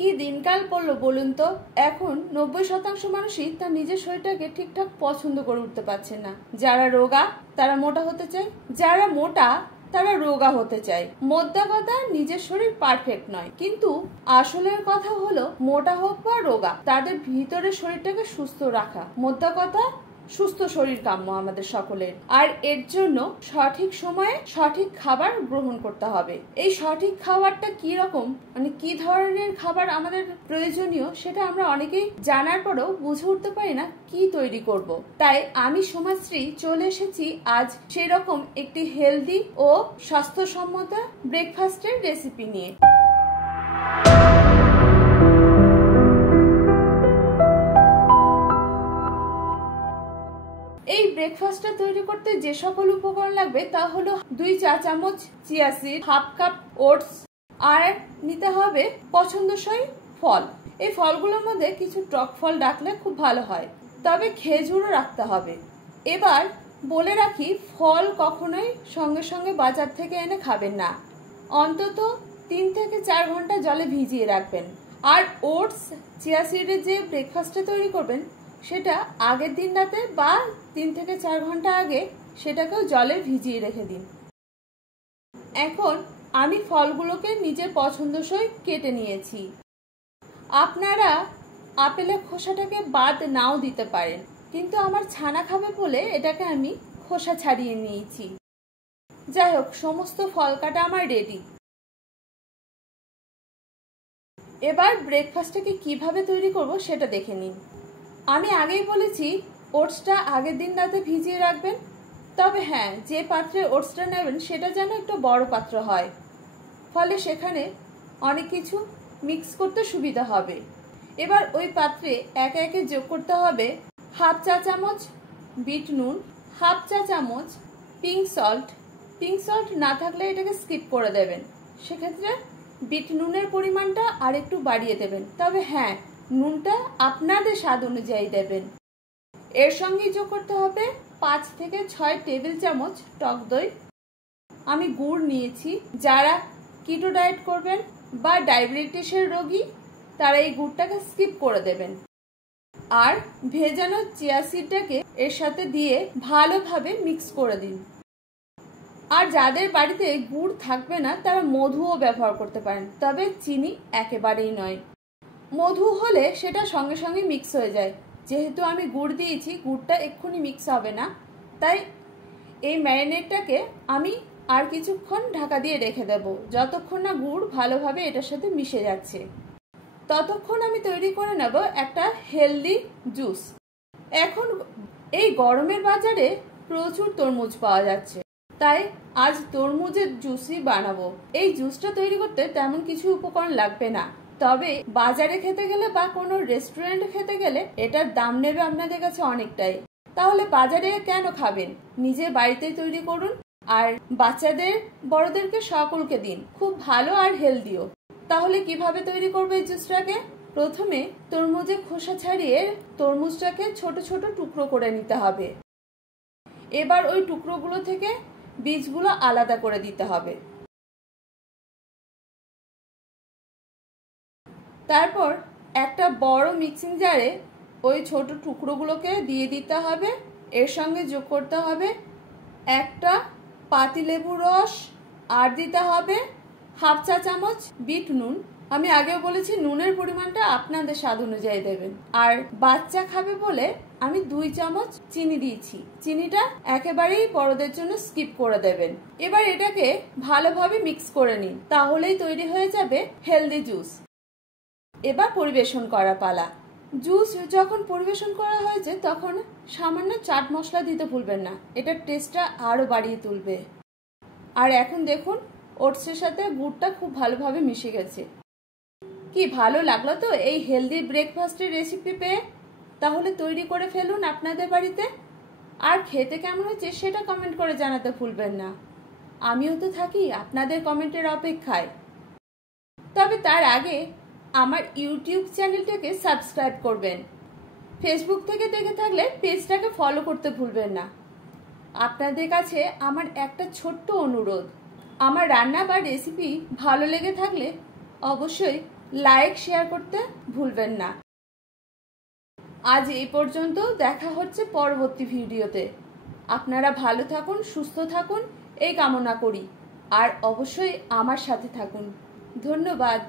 কি দিনকাল পড়লো বলুন তো। এখন 90% মানুষই তার নিজের শরীরটাকে ঠিকঠাক পছন্দ করে উঠতে পারছে না। যারা রোগা তারা মোটা হতে চায়, যারা মোটা তারা রোগা হতে চায়। মোদ্দা কথা, নিজের শরীর পারফেক্ট নয়, কিন্তু আসলের কথা হলো মোটা হোক বা রোগা, তাদের ভিতরের শরীরটাকে সুস্থ রাখা। মোদ্দা কথা, সুস্থ শরীর কাম্য আমাদের সকলের। আর এর জন্য সঠিক সময়ে সঠিক খাবার গ্রহণ করতে হবে। এই সঠিক খাবারটা কি রকম, মানে কি ধরনের খাবার আমাদের প্রয়োজনীয়, সেটা আমরা অনেকেই জানার পরেও বুঝে উঠতে পারি না কি তৈরি করব। তাই আমি সোমাশ্রী চলে এসেছি আজ সেই রকম একটি হেলদি ও স্বাস্থ্যসম্মত ব্রেকফাস্টের রেসিপি নিয়ে। এই ব্রেকফাস্টটা তৈরি করতে যে সকল উপকরণ লাগবে তা হলো 2 চা চামচ chia seed, half cup oats, আর নিতে হবে পছন্দসই ফল। এই ফলগুলোর মধ্যে কিছু টক ফল রাখলে খুব ভালো হয়, তবে খেজুরও রাখতে হবে। এবার বলে রাখি, ফল কখনোই সঙ্গে সঙ্গে বাজার থেকে এনে খাবেন না, অন্তত 3 থেকে 4 ঘন্টা জলে ভিজিয়ে রাখবেন। আর ওটস, চিয়া সিডের যে ব্রেকফাস্টটা তৈরি করবেন সেটা আগের দিন রাতে বা 3 থেকে 4 ঘন্টা আগে সেটাকেও জলে ভিজিয়ে রেখে দিন। এখন আমি ফলগুলোকে নিজের পছন্দসই কেটে নিয়েছি। আপনারা আপেলের খোসাটাকে বাদ নাও দিতে পারেন, কিন্তু আমার ছানা খাবে বলে এটাকে আমি খোসা ছাড়িয়ে নিয়েছি। যাই হোক, সমস্ত ফল কাটা আমার রেডি। এবার ব্রেকফাস্টটাকে কিভাবে তৈরি করব সেটা দেখে নিন। আমি আগেই বলেছি ওটসটা আগের দিন রাতে ভিজিয়ে রাখবেন, তবে হ্যাঁ, যে পাত্রে ওটসটা নেবেন সেটা যেন একটু বড় পাত্র হয়, ফলে সেখানে অনেক কিছু মিক্স করতে সুবিধা হবে। এবার ওই পাত্রে একে একে যোগ করতে হবে হাফ চা চামচ বিট নুন, হাফ চা চামচ পিঙ্ক সল্ট। পিঙ্ক সল্ট না থাকলে এটাকে স্কিপ করে দেবেন, সেক্ষেত্রে বিট নুনের পরিমাণটা আর একটু বাড়িয়ে দেবেন, তবে হ্যাঁ, নুনটা আপনাদের স্বাদ অনুযায়ী দেবেন। এর সঙ্গে যোগ করতে হবে 5 থেকে 6 টেবিল চামচ টক দই। আমি গুড় নিয়েছি। যারা কিটো ডায়েট করবেন বা ডায়াবেটিসের রোগী তারা এই গুড়টাকে স্কিপ করে দেবেন। আর ভেজানো চিয়া সিডটাকে এর সাথে দিয়ে ভালোভাবে মিক্স করে দিন। আর যাদের বাড়িতে গুড় থাকবে না তারা মধুও ব্যবহার করতে পারেন, তবে চিনি একেবারেই নয়। মধু হলে সেটা সঙ্গে সঙ্গে মিক্স হয়ে যায়, যেহেতু আমি গুড় দিয়েছি গুড়টা এক্ষুনি মিক্স হবে না, তাই এই ম্যারিনেটটাকে আমি আর কিছুক্ষণ ঢাকা দিয়ে রেখে দেব, যতক্ষণ না গুড় ভালোভাবে এটার সাথে মিশে যাচ্ছে। ততক্ষণ আমি তৈরি করে নেব একটা হেলদি জুস। এখন এই গরমের বাজারে প্রচুর তরমুজ পাওয়া যাচ্ছে, তাই আজ তরমুজের জুসই বানাবো। এই জুসটা তৈরি করতে তেমন কিছু উপকরণ লাগবে না, তবে বাজারে খেতে গেলে বা কোনো রেস্টুরেন্টে খেতে গেলে এটার দাম নেবে আপনাদের কাছে অনেকটাই। তাহলে বাজারে কেন খাবেন, নিজের বাড়িতেই তৈরি করুন, আর বাচ্চাদের বড়দেরকে সকলকে দিন, খুব ভালো আর হেলদিও। তাহলে কিভাবে তৈরি করবে এই জুসটাকে? প্রথমে তরমুজের খোসা ছাড়িয়ে তরমুজটাকে ছোট ছোট টুকরো করে নিতে হবে। এবার ওই টুকরোগুলো থেকে বীজগুলো আলাদা করে দিতে হবে। তারপর একটা বড় মিক্সিং জারে ওই ছোট টুকরোগুলোকে দিয়ে দিতে হবে। এর সঙ্গে যোগ করতে হবে একটা পাতিলেবুর রস, আর দিতে হবে হাফ চা চামচ বিট নুন। আমি আগেও বলেছি নুনের পরিমাণটা আপনাদের স্বাদ অনুযায়ী দেবেন। আর বাচ্চা খাবে বলে আমি 2 চামচ চিনি দিয়েছি, চিনিটা একেবারেই বড়দের জন্য স্কিপ করে দেবেন। এবার এটাকে ভালোভাবে মিক্স করে নিন, তাহলেই তৈরি হয়ে যাবে হেলদি জুস। এবার পরিবেশন করা পালা। জুস যখন পরিবেশন করা হয়েছে তখন সামান্য চাট মশলা দিতে ভুলবেন না, এটার টেস্টটা আরো বাড়িয়ে তুলবে। আর এখন দেখুন ওটসের সাথে গুড়টা খুব ভালোভাবে মিশে গেছে। কি ভালো লাগলো তো এই হেলদি ব্রেকফাস্টের রেসিপি পেয়ে? তাহলে তৈরি করে ফেলুন আপনাদের বাড়িতে, আর খেতে কেমন হয়েছে সেটা কমেন্ট করে জানাতে ভুলবেন না। আমিও তো থাকি আপনাদের কমেন্টের অপেক্ষায়। তবে তার আগে আমার ইউটিউব চ্যানেলটাকে সাবস্ক্রাইব করবেন। ফেসবুক থেকে দেখে থাকলে পেজটাকে ফলো করতে ভুলবেন না। আপনাদের কাছে আমার একটা ছোট্ট অনুরোধ, আমার রান্না বা রেসিপি ভালো লেগে থাকলে অবশ্যই লাইক শেয়ার করতে ভুলবেন না। আজ এই পর্যন্ত, দেখা হচ্ছে পরবর্তী ভিডিওতে। আপনারা ভালো থাকুন, সুস্থ থাকুন এই কামনা করি, আর অবশ্যই আমার সাথে থাকুন। ধন্যবাদ।